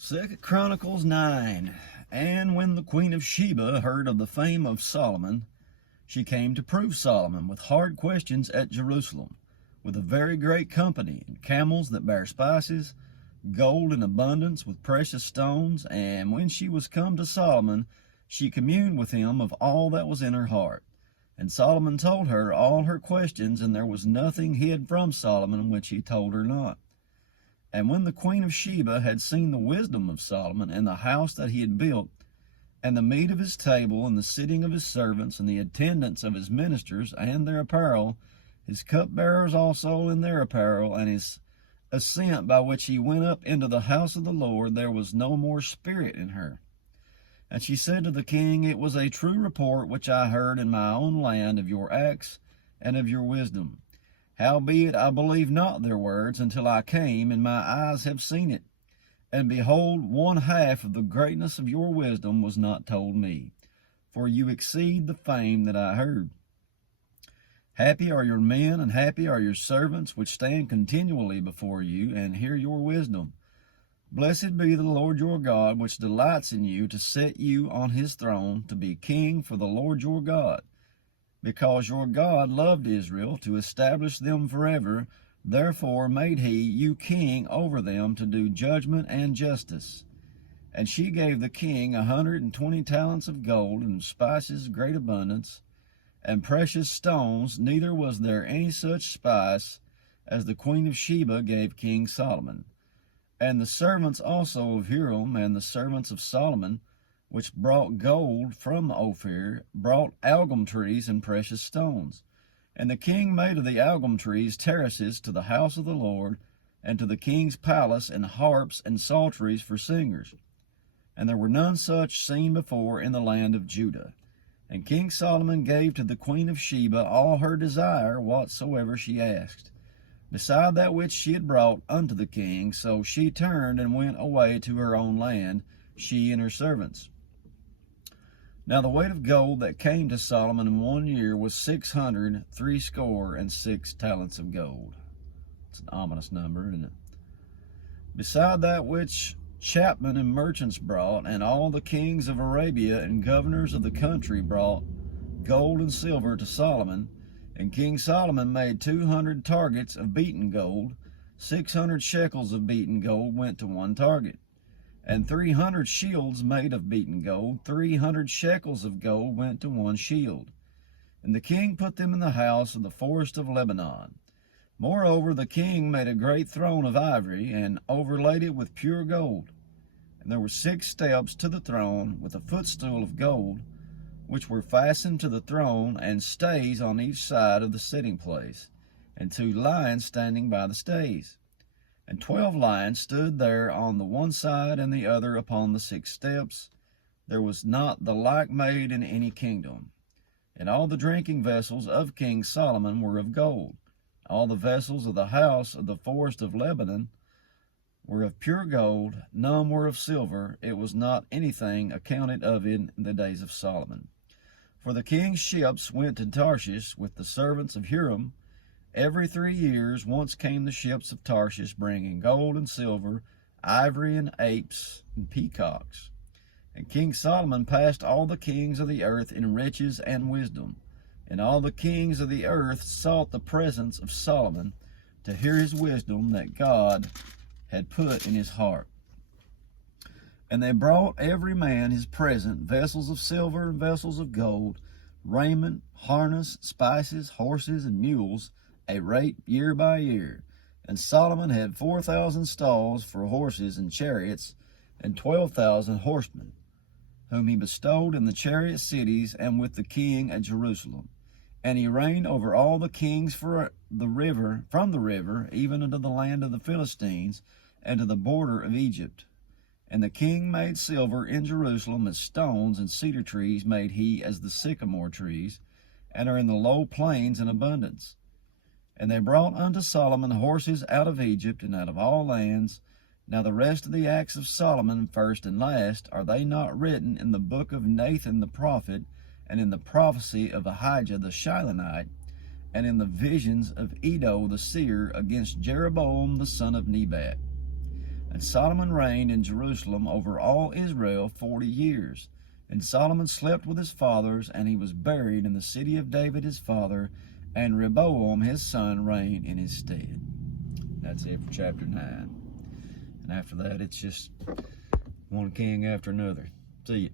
Second Chronicles 9. And when the queen of Sheba heard of the fame of Solomon, she came to prove Solomon with hard questions at Jerusalem, with a very great company, and camels that bear spices, gold in abundance with precious stones. And when she was come to Solomon, she communed with him of all that was in her heart. And Solomon told her all her questions, and there was nothing hid from Solomon which he told her not. And when the queen of Sheba had seen the wisdom of Solomon, and the house that he had built, and the meat of his table, and the sitting of his servants, and the attendance of his ministers, and their apparel, his cupbearers also in their apparel, and his ascent by which he went up into the house of the Lord, there was no more spirit in her. And she said to the king, It was a true report which I heard in my own land of your acts and of your wisdom. Howbeit I believed not their words until I came, and my eyes have seen it. And behold, one half of the greatness of your wisdom was not told me, for you exceed the fame that I heard. Happy are your men, and happy are your servants, which stand continually before you, and hear your wisdom. Blessed be the Lord your God, which delights in you to set you on his throne, to be king for the Lord your God. Because your God loved Israel, to establish them forever, therefore made he you king over them, to do judgment and justice. And she gave the king 120 talents of gold, and spices great abundance, and precious stones, neither was there any such spice as the queen of Sheba gave King Solomon. And the servants also of Hiram, and the servants of Solomon, which brought gold from Ophir, brought algum trees and precious stones. And the king made of the algum trees terraces to the house of the Lord, and to the king's palace, and harps and psalteries for singers. And there were none such seen before in the land of Judah. And King Solomon gave to the queen of Sheba all her desire whatsoever she asked, beside that which she had brought unto the king. So she turned and went away to her own land, she and her servants. Now the weight of gold that came to Solomon in 1 year was 666 talents of gold. It's an ominous number, isn't it? Beside that which chapmen and merchants brought, and all the kings of Arabia and governors of the country brought gold and silver to Solomon. And King Solomon made 200 targets of beaten gold. 600 shekels of beaten gold went to one target. And 300 shields made of beaten gold, 300 shekels of gold went to one shield. And the king put them in the house of the forest of Lebanon. Moreover, the king made a great throne of ivory, and overlaid it with pure gold. And there were 6 steps to the throne, with a footstool of gold, which were fastened to the throne, and stays on each side of the sitting place, and 2 lions standing by the stays. And 12 lions stood there on the one side and the other upon the 6 steps. There was not the like made in any kingdom. And all the drinking vessels of King Solomon were of gold. All the vessels of the house of the forest of Lebanon were of pure gold, none were of silver. It was not anything accounted of in the days of Solomon. For the king's ships went to Tarshish with the servants of Hiram. Every 3 years once came the ships of Tarshish, bringing gold and silver, ivory and apes and peacocks. And King Solomon passed all the kings of the earth in riches and wisdom. And all the kings of the earth sought the presence of Solomon, to hear his wisdom that God had put in his heart. And they brought every man his present, vessels of silver and vessels of gold, raiment, harness, spices, horses, and mules, a rate year by year. And Solomon had 4,000 stalls for horses and chariots, and 12,000 horsemen, whom he bestowed in the chariot cities and with the king at Jerusalem. And he reigned over all the kings from the river, even unto the land of the Philistines, and to the border of Egypt. And the king made silver in Jerusalem as stones, and cedar trees made he as the sycamore trees, and are in the low plains in abundance. And they brought unto Solomon horses out of Egypt and out of all lands. Now the rest of the acts of Solomon, first and last, are they not written in the book of Nathan the prophet, and in the prophecy of Ahijah the Shilonite, and in the visions of Iddo the seer against Jeroboam the son of Nebat? And Solomon reigned in Jerusalem over all Israel 40 years. And Solomon slept with his fathers, and he was buried in the city of David his father, and Rehoboam his son reigned in his stead. That's it for chapter 9. And after that, it's just one king after another. See you.